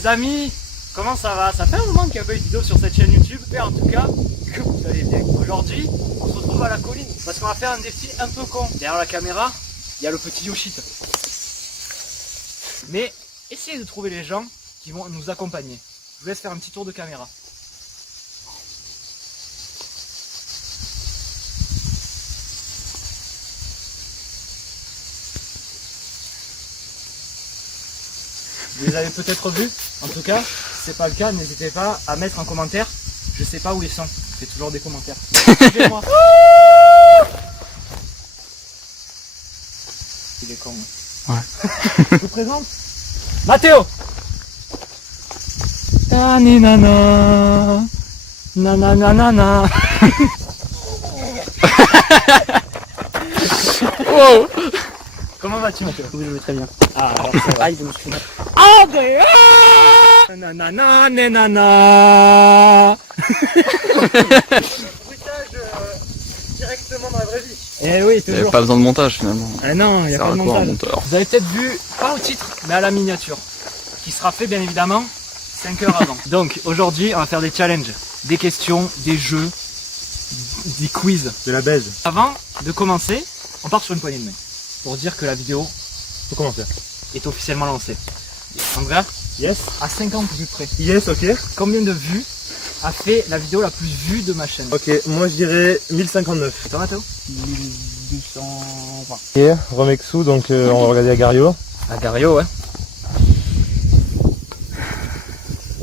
Les amis, comment ça va? Ça fait un moment qu'il n'y a pas eu de vidéo sur cette chaîne YouTube, mais en tout cas, que vous allez bien. Aujourd'hui, on se retrouve à la colline, parce qu'on va faire un défi un peu con. Derrière la caméra, il y a le petit Yoshita. Mais essayez de trouver les gens qui vont nous accompagner. Je vous laisse faire un petit tour de caméra. Vous les avez peut-être vus. En tout cas, si c'est pas le cas, n'hésitez pas à mettre en commentaire. Je sais pas où ils sont. C'est toujours des commentaires. Suivez-moi. Il est con. Ouais. Je vous présente Mathéo. Tani nana. Nana nana. Wow. Comment vas-tu, Mathéo? Oui, je vais très bien. Ah, alors ça va. Aïe, je me suis fait mal. Andrea. Nanana, nanana. Bruitage directement dans la vraie vie. Eh oui, Il n'y toujours. avait pas besoin de montage finalement. Ah non, il n'y a Ça pas de sert à quoi, un montage. monteur? Vous avez peut-être vu, pas au titre, mais à la miniature, qui sera fait bien évidemment 5 heures avant. Donc aujourd'hui, on va faire des challenges, des questions, des jeux, des quiz. De la baise. Avant de commencer, on part sur une poignée de main pour dire que la vidéo Faut commencer. est officiellement lancée. Andrea, Yes. à 50 vues près, Yes, ok. combien de vues a fait la vidéo la plus vue de ma chaîne? Ok, moi je dirais 1059. Et toi, Mathéo? 1220. Ok, Romexou, donc on va regarder Agario. À Gario, ouais.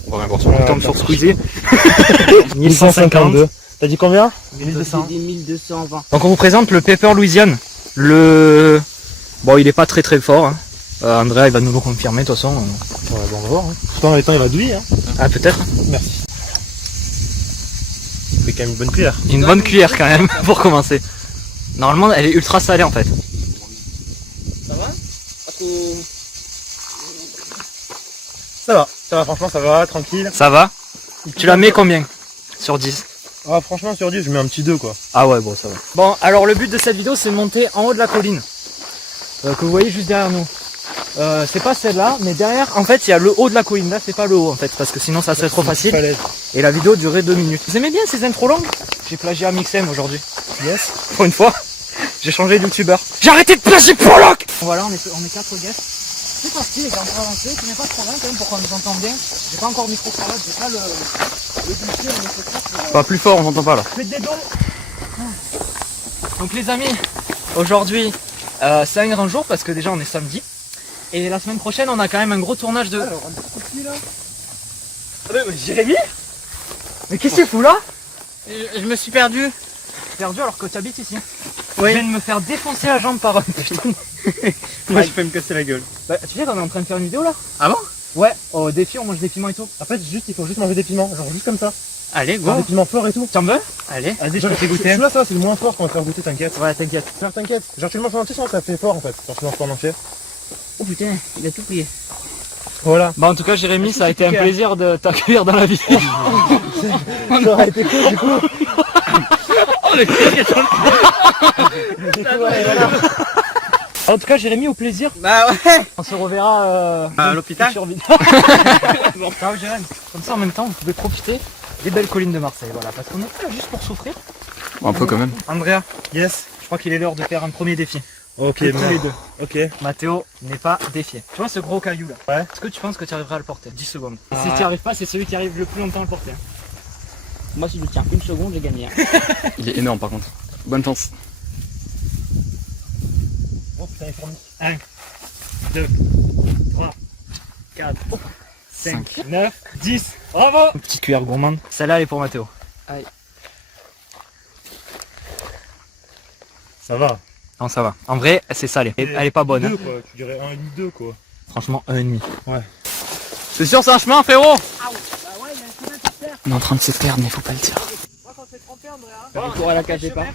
On va rien voir sur le On temps. tombe sur Squeezie. 1152. T'as dit combien? 1200. J'ai dit 1220. Donc on vous présente le Pepper Louisiane. Bon, il est pas très très fort. Hein. Andrea, il va nous le confirmer de toute façon. Ouais, bon, on va voir. Hein. Pourtant, les temps, il va douiller. Hein. Ah, peut-être. Merci. Il fait quand même une bonne cuillère. Une bonne cuillère quand même pour commencer. Normalement, elle est ultra salée en fait. Ça va? Ça va, franchement, ça va, tranquille. Ça va? Tu la mets combien sur 10? Ah, franchement, sur 10, je mets un petit 2 quoi. Ah ouais, bon, ça va. Bon, alors le but de cette vidéo, c'est de monter en haut de la colline. Que vous voyez juste derrière nous. C'est pas celle-là, mais derrière, en fait, il y a le haut de la colline. Là, c'est pas le haut en fait, parce que sinon ça serait trop facile. Falaise. Et la vidéo durait 2 minutes. Vous aimez bien ces intros longues? J'ai plagié à Mixem aujourd'hui. Yes. Pour une fois, j'ai changé de youtubeur. J'ai arrêté de plagier Prologue. Voilà, on est 4 guests. C'est parti les gars, on va avancer. Tu n'es pas trop loin quand même pour qu'on nous entende bien. J'ai pas encore le micro-cravate, j'ai pas le budget, on est pour... Pas plus fort, on n'entend pas là. Faites des dons. Donc les amis, aujourd'hui, c'est un grand jour parce que déjà on est samedi. Et la semaine prochaine, on a quand même un gros tournage de... Alors, un petit coup là. Mais Jérémy? Mais qu'est-ce que tu fous là? Je me suis perdu. Perdu alors que tu habites ici. Oui. Je viens de me faire défoncer la jambe par un putain. Moi, je peux me casser la gueule. Bah, tu sais qu'on est en train de faire une vidéo là? Ah bon? Ouais, au défi on mange des piments et tout. En fait, il faut juste manger des piments, genre juste comme ça. Allez, Genre go. des piments forts et tout. T'en veux? Allez. Vas-y, je te fais goûter. Celui-là, ça, c'est le moins fort qu'on va faire goûter, t'inquiète. Ouais, t'inquiète. Frère, t'inquiète. Genre, tu le manges en entier, sinon ça fait fort en fait. Genre, tu le manges pas en entier. Oh putain, il a tout plié. Voilà. Bah en tout cas Jérémy, ça a été un plaisir de t'accueillir dans la vidéo. Ça aurait été cool, du coup. En tout cas Jérémy, au plaisir. Bah ouais. On se reverra À l'hôpital. sur vidéo. Bon, ciao Jérémy. Comme ça en même temps vous pouvez profiter des belles collines de Marseille. Voilà, parce qu'on est pas là juste pour souffrir. Un peu quand même. Andrea, Yes. je crois qu'il est l'heure de faire un premier défi. Ok, Tous les deux. Ok. Mathéo n'est pas défié. Tu vois ce gros caillou là? Ouais. Est-ce que tu penses que tu arriveras à le porter? 10 secondes. Ouais. Si tu n'y arrives pas, c'est celui qui arrive le plus longtemps à le porter. Moi, si je tiens une seconde, j'ai gagné. Il est énorme par contre. Bonne chance. Oh putain, il est fourni. 1, 2, 3, 4, 5, 9, 10. Bravo! Une petite cuillère gourmande. Celle-là elle est pour Mathéo. Aïe. Ça va. Non, ça va. En vrai, c'est salé. Elle est pas bonne. Hein. 2 quoi, tu dirais 1,5-2 quoi. Franchement, 1,5. C'est sûr, c'est un chemin, frérot. On est en train de se perdre, mais faut pas le dire. Le cours à la cage pas. Ouais,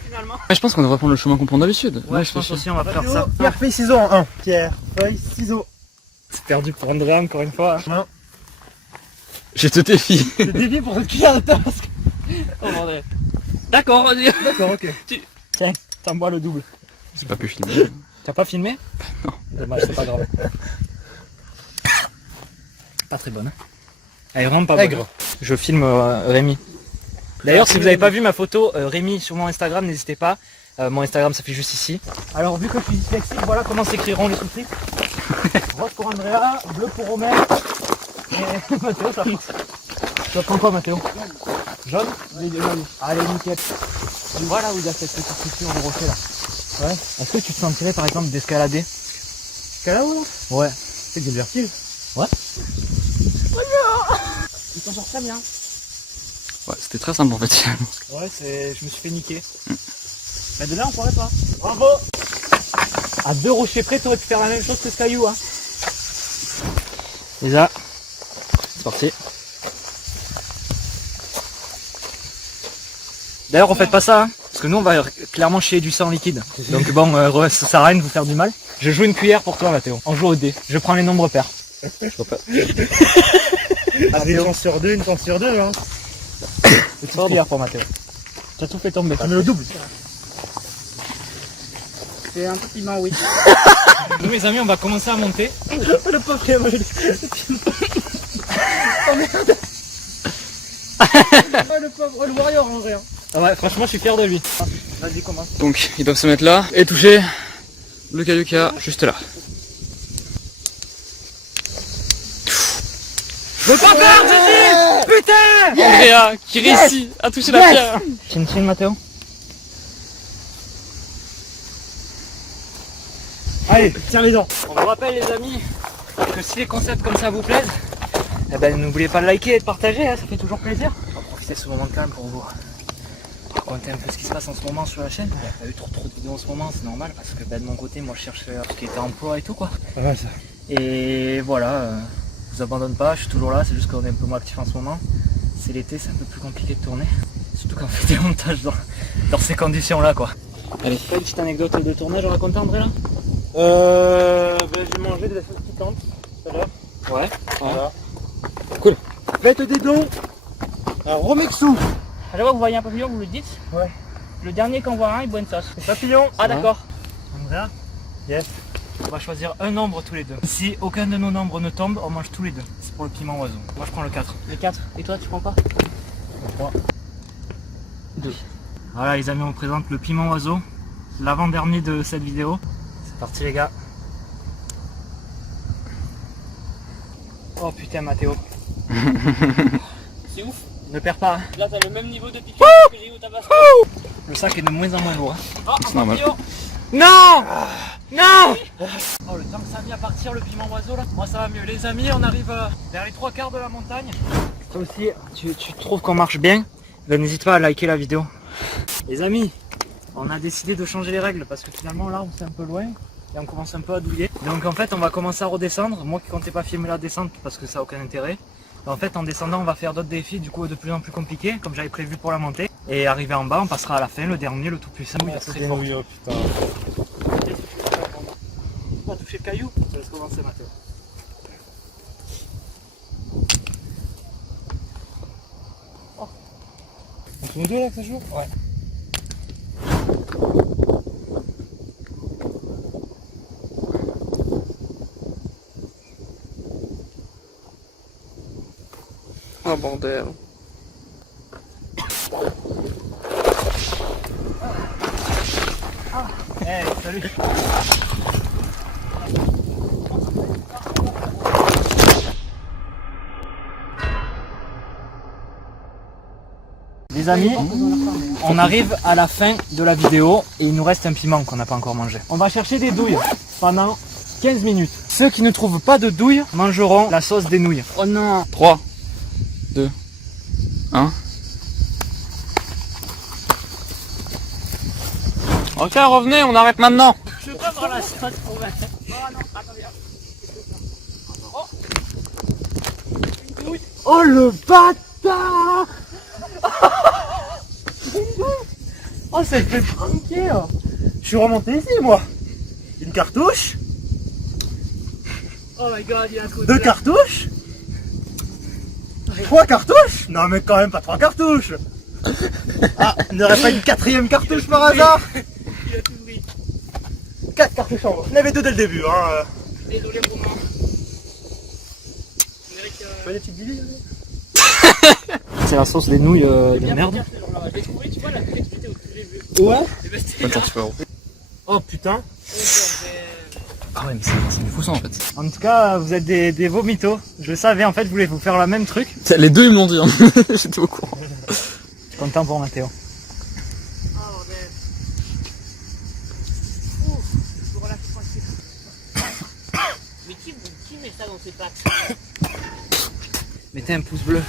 je pense qu'on devrait prendre le chemin qu'on prend d'habitude. Ouais, je pense aussi on va faire ça. Pierre, feuille, ciseaux en 1. Pierre, feuille, ciseaux. C'est perdu pour Andrea encore une fois. Non. Je te défie. C'est dévié pour cette cuillère de tasque. Oh bordel. D'accord, vas-y. D'accord, ok. Tiens, t'envoies le double. J'ai pas pu filmer. T'as pas filmé? Non. Dommage, c'est pas grave. Pas très bonne. Hein. Elle est vraiment pas Aigre. bonne. Je filme Rémi. D'ailleurs, si vous n'avez pas vu ma photo, Rémi sur mon Instagram, n'hésitez pas. Mon Instagram ça fait juste ici. Alors vu que je suis dyslexique, voilà comment s'écriront les sous-titres. Rose pour Andrea, bleu pour Romain. Et Mathéo, ça fixe. Tu vas prendre quoi Mathéo? Jaune? Jaune. Allez nickel. Voilà où il y a cette petite structure de rocher là. Ouais. Est-ce que tu te sentirais par exemple d'escalader? Escalade là? Ouais. C'est que j'ai le vertige. Il s'en sort très bien. Ouais, c'était très simple en fait. Ouais, je me suis fait niquer. Bah de là on pourrait pas. Bravo! À 2 rochers près, t'aurais pu faire la même chose que ce caillou, hein. Déjà, c'est parti. D'ailleurs, on fait pas ça, hein, parce que nous on va clairement chier du sang liquide. Donc bon, ça sert à rien de vous faire du mal. Je joue une cuillère pour toi, Mathéo. On joue au dé. Je prends les nombres pairs. Je vois pas. Une chance sur deux, hein. Petite cuillère pour Mathéo. Tu as tout fait tomber. Ah, mais le double. C'est un peu piment, oui. Nous mes amis, on va commencer à monter. Le pauvre, il a mangé le le pauvre, le warrior en vrai. Ah ouais, franchement, je suis fier de lui. Vas-y, commence. Donc ils doivent se mettre là et toucher le caillou qu'il y a juste là. Je veux pas perdre, Jésus! Putain! Andrea qui réussit à toucher la pierre. Chin chin, Mathéo. Allez, tiens les dents. On vous rappelle les amis que si les concepts comme ça vous plaisent, eh ben n'oubliez pas de liker et de partager, hein, ça fait toujours plaisir. On va profiter de ce moment de calme pour vous raconter un peu ce qui se passe en ce moment sur la chaîne. Il n'y a pas eu trop de vidéos en ce moment, c'est normal parce que de mon côté moi je cherche ce qui était emploi et tout quoi. Pas mal ça. Et voilà, je vous abandonne pas, je suis toujours là, c'est juste qu'on est un peu moins actif en ce moment. C'est l'été, c'est un peu plus compliqué de tourner. Surtout quand on fait des montages dans ces conditions là quoi. Allez. Pas une petite anecdote de tournage à raconter André là? J'ai mangé de la sauce piquante tout à l'heure. Ouais. Voilà. Cool. Faites des dons à Romexou. À chaque fois que vous voyez un papillon, vous le dites. Ouais. Le dernier qu'on voit un, il boit une sauce. Papillon. Ah d'accord. Andrea, Yes. on va choisir un nombre tous les deux. Si aucun de nos nombres ne tombe, on mange tous les deux. C'est pour le piment oiseau. Moi je prends le 4. Le 4. Et toi, tu prends pas? 3. 2. Voilà les amis, on vous présente le piment oiseau. L'avant-dernier de cette vidéo. C'est parti les gars. Oh putain Mathéo. C'est ouf. Ne perds pas. Hein. Là, t'as le même niveau de piquant que j'ai eu au Tabasco. Le sac est de moins en moins lourd. Hein. Oh, C'est normal. papillon. Non! Non! Oh le temps que ça a mis à partir le piment oiseau là, moi ça va mieux. Les amis, on arrive vers les 3/4 de la montagne. Toi aussi, tu trouves qu'on marche bien? Ben, n'hésite pas à liker la vidéo. Les amis, on a décidé de changer les règles parce que finalement là on s'est un peu loin et on commence un peu à douiller. Donc en fait on va commencer à redescendre. Moi qui comptais pas filmer la descente parce que ça n'a aucun intérêt. En fait en descendant on va faire d'autres défis du coup de plus en plus compliqués comme j'avais prévu pour la montée. Et arrivé en bas on passera à la fin, le dernier, le tout puissant. Ah, c'est des nouilles, oh putain. On va toucher le caillou. Je laisse commencer Mathéo. On fait nous deux là que ça joue? Ouais. Oh bordel. Hey, salut. Les amis, on arrive à la fin de la vidéo et il nous reste un piment qu'on n'a pas encore mangé. On va chercher des douilles pendant 15 minutes. Ceux qui ne trouvent pas de douilles mangeront la sauce des nouilles. Oh non. 3, 2, 1. Ok, revenez, on arrête maintenant. Je veux pas voir la sauce pour moi. Oh non, attendez. Oh le bâtard! Oh ça fait pranker! Je suis remonté ici moi. Une cartouche. Oh my god, il y a un coup de 2 cartouches. 3 cartouches. Non mais quand même pas 3 cartouches. Ah, il n'y aurait pas une 4ème cartouche par hasard? Il a tout pris. 4 cartouches en haut. Il y en avait 2 dès le début hein. Désolé pour moi. Tu veux des petites billes? C'est la sauce des nouilles de merde. Je l'ai trouvé, tu vois, la tête que j'étais au tout début. Ouais. Et ben, c'était Attends, frérot. Oh putain. Ah ouais, mais c'est du fou ça en fait. En tout cas, vous êtes des beaux mythos. Je savais, en fait, je voulais vous faire le même truc. Les deux ils me l'ont dit, hein. J'étais au courant. Content pour Mathéo. Oh bordel. Ouh, je me relâche tranquille. Mais qui met ça dans ses pattes? Mettez un pouce bleu.